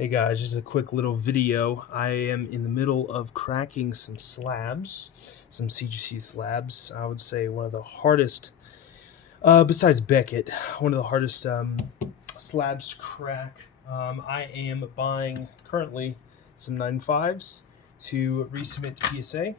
Hey guys, just a quick little video. I am in the middle of cracking some slabs, some CGC slabs. I would say one of the hardest, besides Beckett, one of the hardest slabs to crack. I am buying currently some 9.5s to resubmit to PSA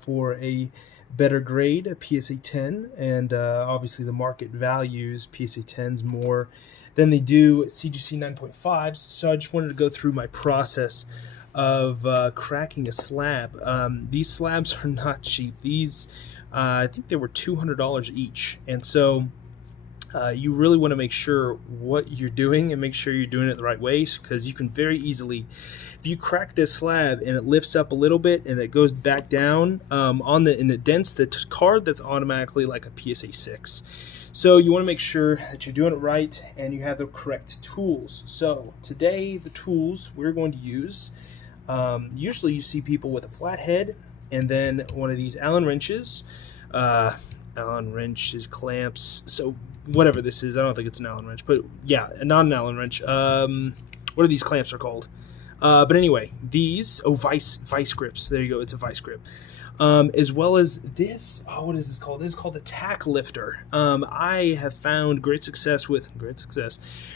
for a better grade, a PSA 10, and obviously the market values PSA 10s more than they do CGC 9.5s. So I just wanted to go through my process of cracking a slab. These slabs are not cheap. These, I think they were $200 each, and so you really want to make sure what you're doing and make sure you're doing it the right way, because you can very easily, if you crack this slab and it lifts up a little bit and it goes back down and it dents the card, that's automatically like a PSA 6. So you want to make sure that you're doing it right and you have the correct tools. So today the tools we're going to use, usually you see people with a flat head and then one of these Allen wrenches, clamps, so whatever this is, I don't think it's an Allen wrench, but yeah, not an Allen wrench. What are these clamps are called? But anyway, these, vice grips, there you go, it's a vice grip. As well as this, what is this called? This is called a tack lifter. I have found great success with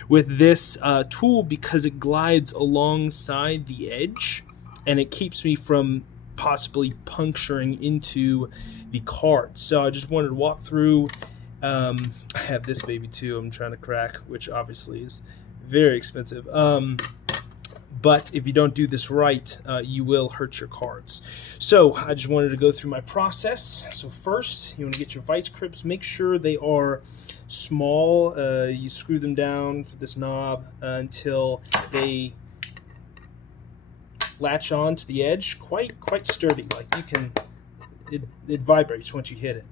this tool because it glides alongside the edge and it keeps me from possibly puncturing into the card. So I just wanted to walk through. I have this baby too I'm trying to crack, which obviously is very expensive. But if you don't do this right, you will hurt your cards. So I just wanted to go through my process. So first, you want to get your vice grips. Make sure they are small. You screw them down for this knob until they latch on to the edge. Quite sturdy. Like you can, it vibrates once you hit it.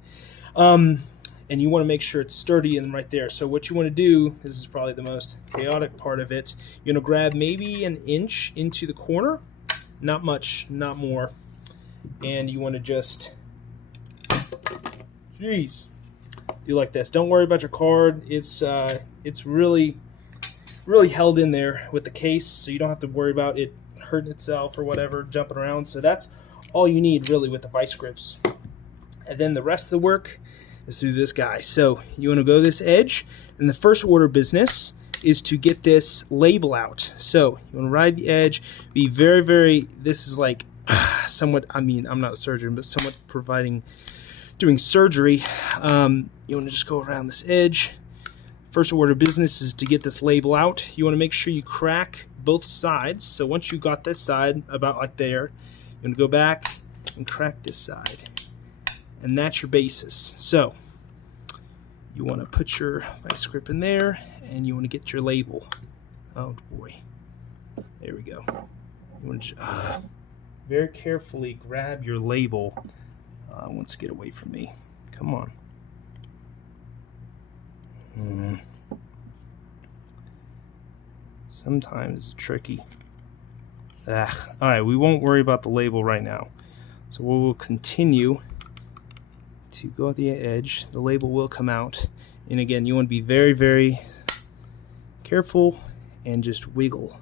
And you want to make sure it's sturdy and right there. So what you want to do, this is probably the most chaotic part of it, you're going to grab maybe an inch into the corner, not much, not more, and you want to just, do like this. Don't worry about your card. It's really held in there with the case, so you don't have to worry about it hurting itself or whatever, jumping around. So that's all you need really with the vice grips. And then the rest of the work is through this guy. So you want to go this edge, and the first order of business is to get this label out. So you want to ride the edge, be very, this is like somewhat, I mean, I'm not a surgeon, but somewhat doing surgery. You want to just go around this edge. First order of business is to get this label out. You want to make sure you crack both sides. So once you got this side about like there, you want to go back and crack this side. And that's your basis. So you want to put your vice grip in there and you want to get your label. Oh boy, there we go. You want to very carefully grab your label. Wants to get away from me. Come on. Sometimes it's tricky. All right, we won't worry about the label right now. So we will continue to go at the edge. The label will come out, and again, you want to be very careful and just wiggle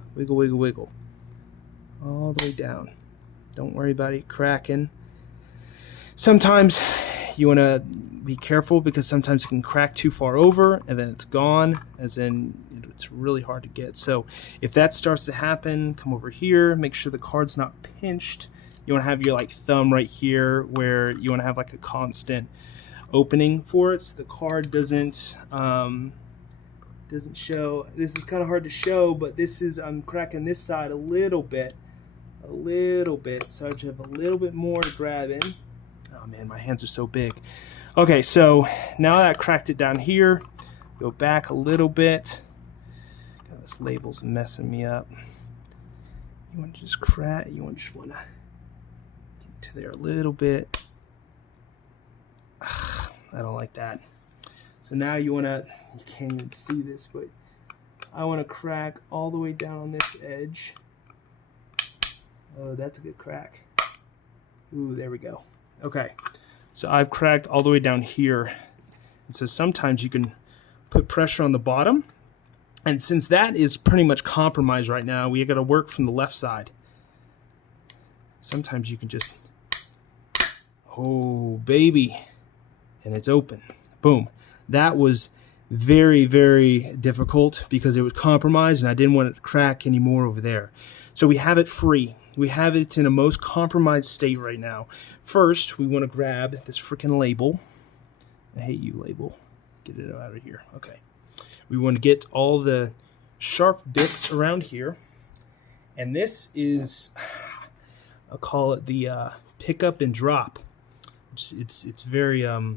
all the way down. Don't worry about it cracking. Sometimes you want to be careful because sometimes it can crack too far over and then it's gone, as in it's really hard to get. So if that starts to happen, come over here, make sure the card's not pinched. You want to have your like thumb right here where you want to have like a constant opening for it so the card doesn't show. This is kind of hard to show, but this is, I'm cracking this side a little bit, so I just have a little bit more to grab in. Oh man, my hands are so big. Okay, so now that I cracked it down here, go back a little bit. God, this label's messing me up. You want to just crack, just want to to there a little bit. I don't like that. So now you want to, you can't even see this, but I want to crack all the way down on this edge. Oh, that's a good crack. Ooh, there we go. Okay, so I've cracked all the way down here. And so sometimes you can put pressure on the bottom And since that is pretty much compromised right now, we got to work from the left side. Sometimes you can just, oh baby, and it's open. Boom. That was very, very difficult because it was compromised and I didn't want it to crack anymore over there. So we have it free. We have it in a most compromised state right now. First, we want to grab this freaking label. I hate you, label. Get it out of here. Okay. We want to get all the sharp bits around here. And this is, I'll call it the pick up and drop. It's very, a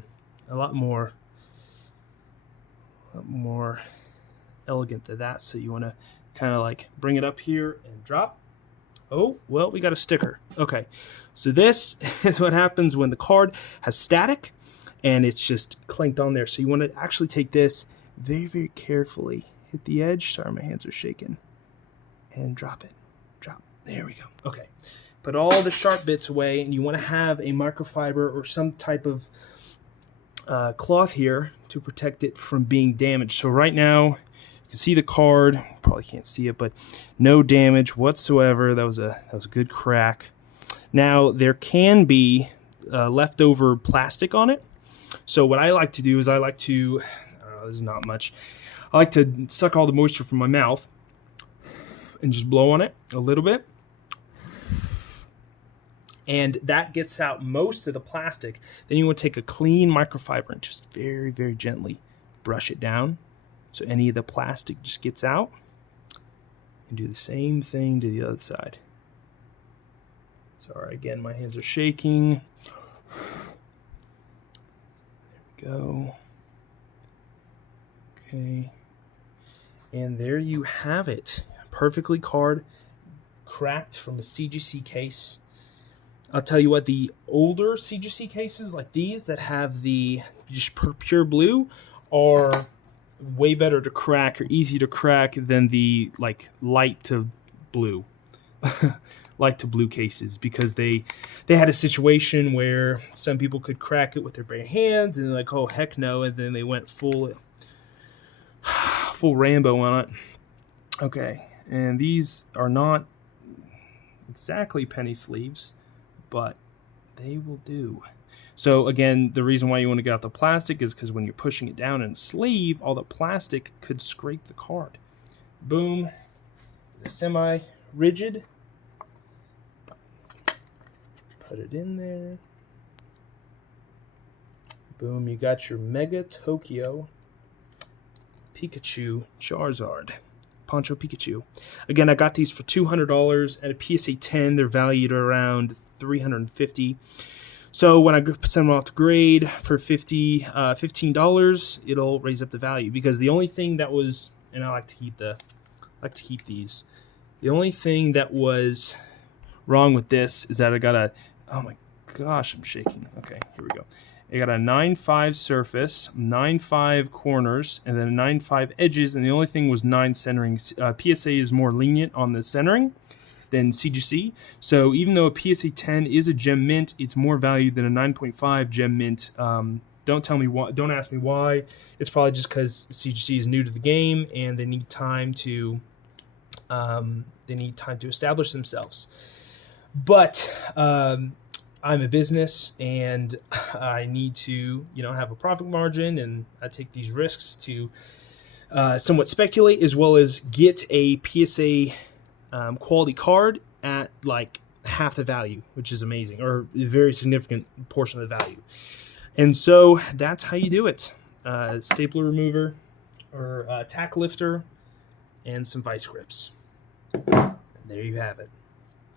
lot more elegant than that. So you want to kind of like bring it up here and drop. Oh, well, we got a sticker. Okay, so this is what happens when the card has static and it's just clanked on there. So you want to actually take this very, very carefully, hit the edge. Sorry, my hands are shaking. And drop it. Drop. There we go. Okay. Put all the sharp bits away, and you want to have a microfiber or some type of cloth here to protect it from being damaged. So right now, you can see the card. Probably can't see it, but no damage whatsoever. That was a good crack. Now there can be leftover plastic on it. So what I like to do is I like to, this is not much. I like to suck all the moisture from my mouth and just blow on it a little bit. And that gets out most of the plastic. Then you want to take a clean microfiber and just very, very gently brush it down so any of the plastic just gets out. And do the same thing to the other side. Sorry, again, my hands are shaking. There we go. Okay. And there you have it. Perfectly cracked from the CGC case. I'll tell you what, the older CGC cases like these that have the just pure blue are way better to crack or easy to crack than the like light to blue light to blue cases, because they had a situation where some people could crack it with their bare hands and they're like, oh heck no, and then they went full Rambo on it. Okay, and these are not exactly penny sleeves, but they will do. So again, the reason why you want to get out the plastic is because when you're pushing it down in a sleeve, all the plastic could scrape the card. Boom. Semi-rigid. Put it in there. Boom, you got your Mega Tokyo Pikachu Charizard. Poncho Pikachu. Again, I got these for $200 at a PSA 10. They're valued around $350. So when I send them off to grade for $15, it'll raise up the value, because the only thing that was, and I like to keep these. The only thing that was wrong with this is that I got a, oh my gosh, I'm shaking. Okay, here we go. I got a 9.5 surface, 9.5 corners, and then a 9.5 edges, and the only thing was 9 centering. PSA is more lenient on the centering than CGC. So even though a PSA 10 is a gem mint, it's more valued than a 9.5 gem mint. Don't tell me why. Don't ask me why. It's probably just because CGC is new to the game and they need time to establish themselves. But I'm a business and I need to, have a profit margin, and I take these risks to somewhat speculate as well as get a PSA quality card at like half the value, which is amazing, or a very significant portion of the value. And so that's how you do it. Stapler remover or tack lifter and some vice grips. And there you have it.